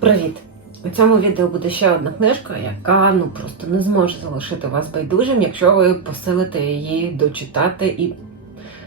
Привіт! У цьому відео буде ще одна книжка, яка ну просто не зможе залишити вас байдужим, якщо ви посилите її дочитати і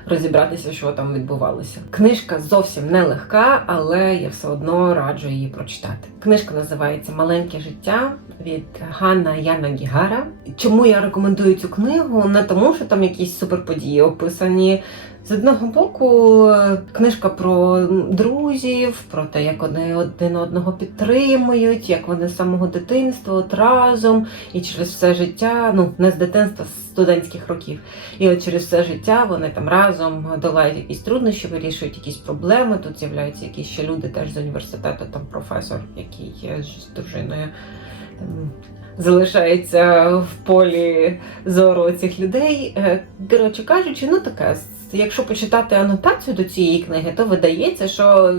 розібратися, що там відбувалося. Книжка зовсім не легка, але я все одно раджу її прочитати. Книжка називається Маленьке життя від Ганна Яна Гігара. Чому я рекомендую цю книгу? Не тому, що там якісь суперподії описані. З одного боку, книжка про друзів, про те, як вони один одного підтримують, як вони з самого дитинства от разом і через все життя, ну не з дитинства, з студентських років. І от через все життя вони там разом долають якісь труднощі, вирішують якісь проблеми. Тут з'являються якісь ще люди теж з університету, там професор, який є з дружиною. Там, Залишається в полі зору цих людей. Е, Коротше кажучи, ну таке, якщо почитати анотацію до цієї книги, то видається, що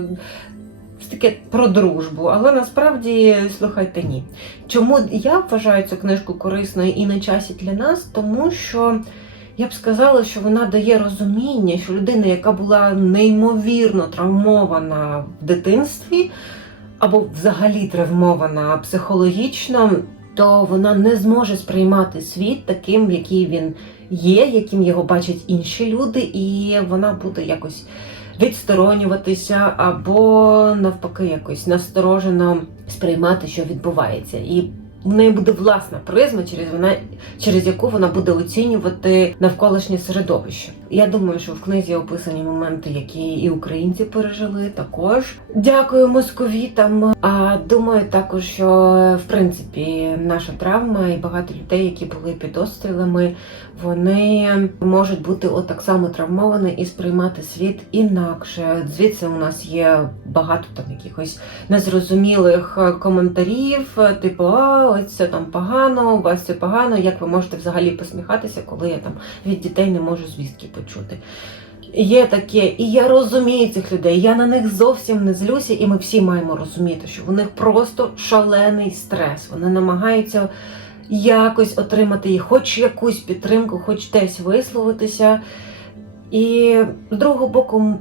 таке про дружбу, але насправді слухайте ні. Чому я вважаю цю книжку корисною і на часі для нас? Тому що я б сказала, що вона дає розуміння, що людина, яка була неймовірно травмована в дитинстві, або взагалі травмована психологічно, то вона не зможе сприймати світ таким, який він є, яким його бачать інші люди, і вона буде якось відсторонюватися або навпаки якось насторожено сприймати, що відбувається. І в неї буде власна призма, через вона через яку вона буде оцінювати навколишнє середовище. Я думаю, що в книзі описані моменти, які і українці пережили, також дякую московітам. А думаю, також що в принципі наша травма і багато людей, які були під обстрілами, вони можуть бути так само травмовані і сприймати світ інакше. Звідси у нас є багато там якихось незрозумілих коментарів, типу, а ось це там погано, у вас все погано. Як ви можете взагалі посміхатися, коли я там від дітей не можу звістки? Є таке, і я розумію цих людей. Я на них зовсім не злюся, і ми всі маємо розуміти, що в них просто шалений стрес. Вони намагаються якось отримати їх, хоч якусь підтримку, хоч десь висловитися. І з другого боку,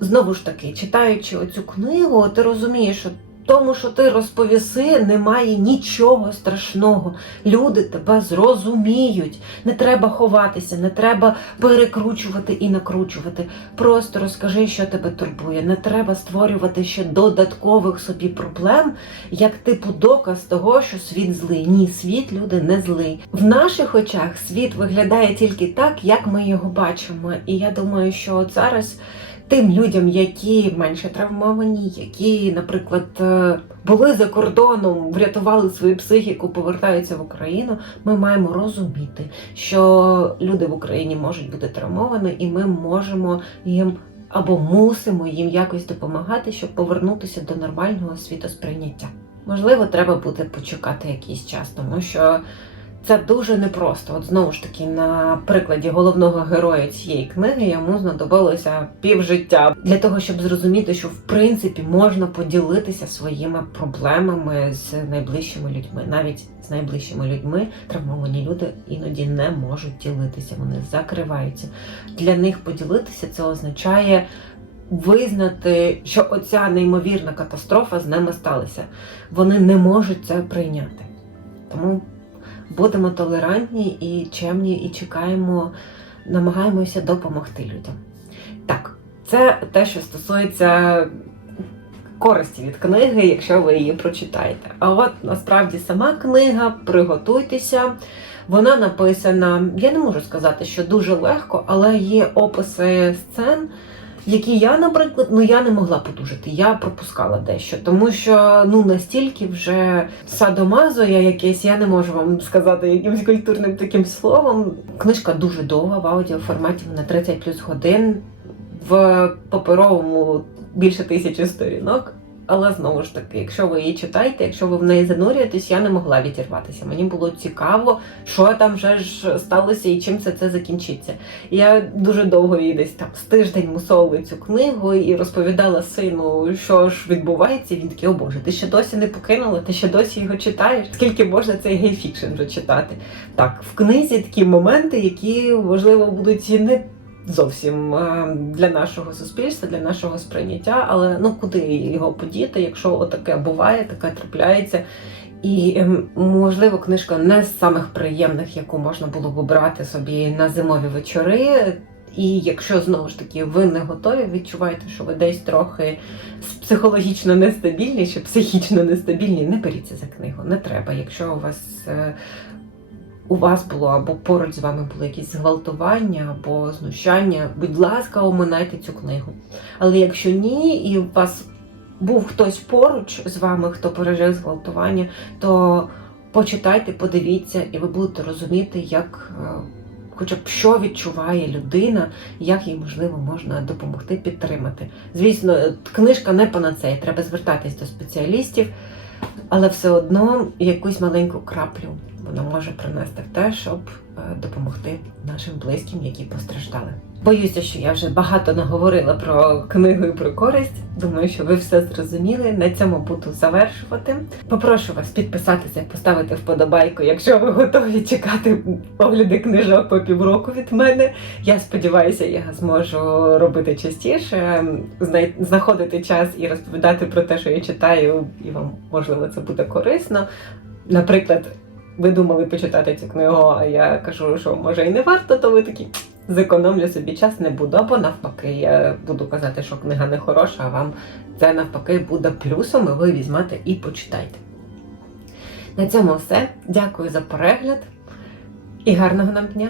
знову ж таки, читаючи оцю книгу, ти розумієш, що тому, що ти розповіси, немає нічого страшного. Люди тебе зрозуміють. Не треба ховатися, не треба перекручувати і накручувати. Просто розкажи, що тебе турбує. Не треба створювати ще додаткових собі проблем, як типу доказ того, що світ злий. Ні, світ люди не злий. В наших очах світ виглядає тільки так, як ми його бачимо. І я думаю, що от зараз тим людям, які менше травмовані, які, наприклад, е, були за кордоном, врятували свою психіку, повертаються в Україну. Ми маємо розуміти, що люди в Україні можуть бути травмовані, і ми можемо їм. Або мусимо їм якось допомагати, щоб повернутися до нормального світосприйняття. Можливо, треба буде почекати якийсь час, тому що це дуже непросто. От знову ж таки, на прикладі головного героя цієї книги йому знадобилося півжиття для того, щоб зрозуміти, що в принципі можна поділитися своїми проблемами з найближчими людьми. Навіть з найближчими людьми травмовані люди іноді не можуть ділитися, вони закриваються. Для них поділитися це означає. Визнати, що оця неймовірна катастрофа з ними сталася. Вони не можуть це прийняти. Тому будемо толерантні і чемні, і чекаємо, намагаємося допомогти людям. Так, це те, що стосується користі від книги, якщо ви її прочитаєте. А от насправді сама книга, приготуйтеся. Вона написана, я не можу сказати, що дуже легко, але є описи сцен які я, наприклад, ну я не могла подужити. Я пропускала дещо, тому що ну настільки вже садомазо я якесь, я не можу вам сказати якимось культурним таким словом. Книжка дуже довга в аудіоформаті, вона 30 плюс годин в паперовому більше тисячі сторінок. Але знову ж таки, якщо ви її читаєте, якщо ви в неї занурюєтесь, я не могла відірватися. Мені було цікаво, що там вже ж сталося і чим це це закінчиться. Я дуже довго її десь там з тиждень мусовую цю книгу і розповідала сину, що ж відбувається. Він такий, о Боже, ти ще досі не покинула, ти ще досі його читаєш. Скільки можна цей гейфікшн вже читати? Так, в книзі такі моменти, які можливо будуть не зовсім е, для нашого суспільства, для нашого сприйняття. Але ну куди його подіти, якщо отаке буває, таке трапляється. І ем, можливо, книжка не з самих приємних, яку можна було б обрати собі на зимові вечори. І якщо знову ж таки ви не готові, відчуваєте, що ви десь трохи психологічно нестабільні чи психічно нестабільні, не беріться за книгу. Не треба. Якщо у вас е, у вас було або поруч з вами було якісь зґвалтування або знущання, будь ласка, оминайте цю книгу. Але якщо ні, і у вас був хтось поруч з вами, хто пережив зґвалтування, то почитайте, подивіться, і ви будете розуміти, як. е, Хоча б що відчуває людина, як їй можливо можна допомогти підтримати. Звісно, книжка не панацея, треба звертатись до спеціалістів, але все одно якусь маленьку краплю вона може принести в те, щоб е, допомогти нашим близьким, які постраждали. Боюся, що я вже багато наговорила про книгу і про користь. Думаю, що ви все зрозуміли. На цьому буду завершувати. Попрошу вас підписатися, поставити вподобайку, якщо ви готові чекати огляди книжок по півроку від мене. Я сподіваюся, я зможу робити частіше, знай- знаходити час і розповідати про те, що я читаю, і вам можливо це буде корисно. Наприклад, ви думали почитати цю книгу, а я кажу, що може і не варто, то ви такі зекономлю собі час не буду. Або навпаки, я буду казати, що книга не хороша, а вам це навпаки буде плюсом, і ви візьмете і почитайте. На цьому все. Дякую за перегляд і гарного нам дня!